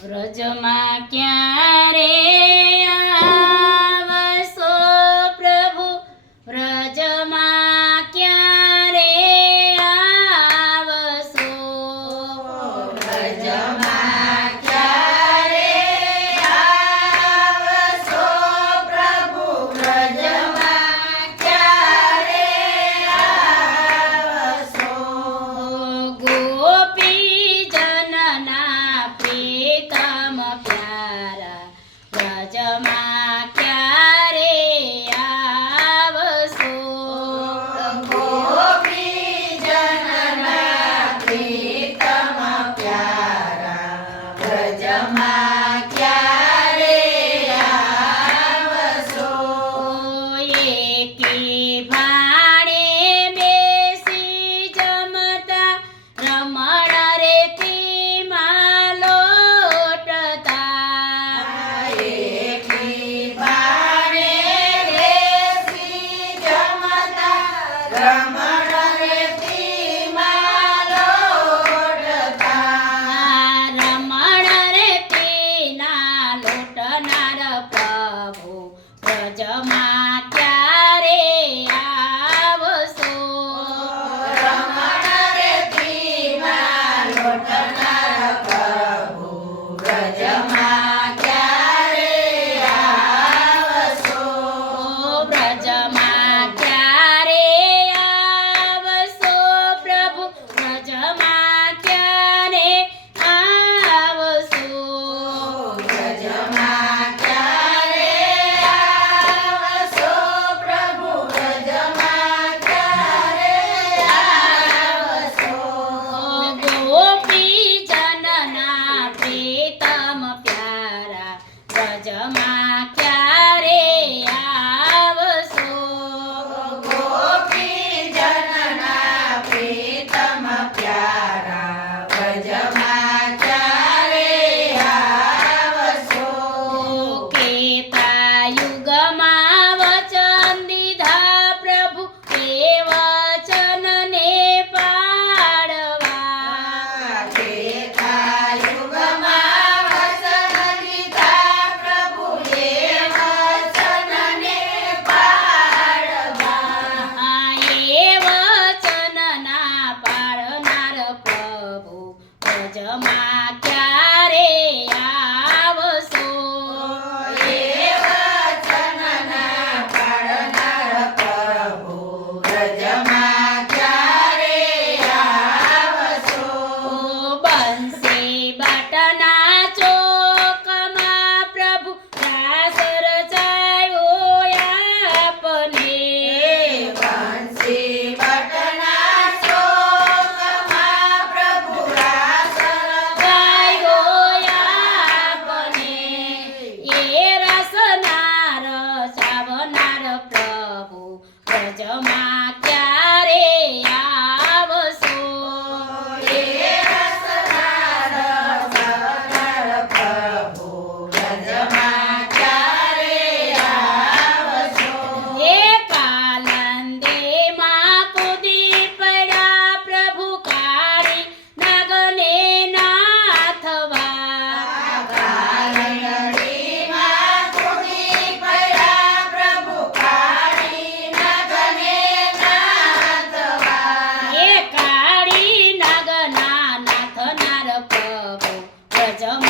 વ્રજમાં ક્યારે પ્રભુ વ્રજમાં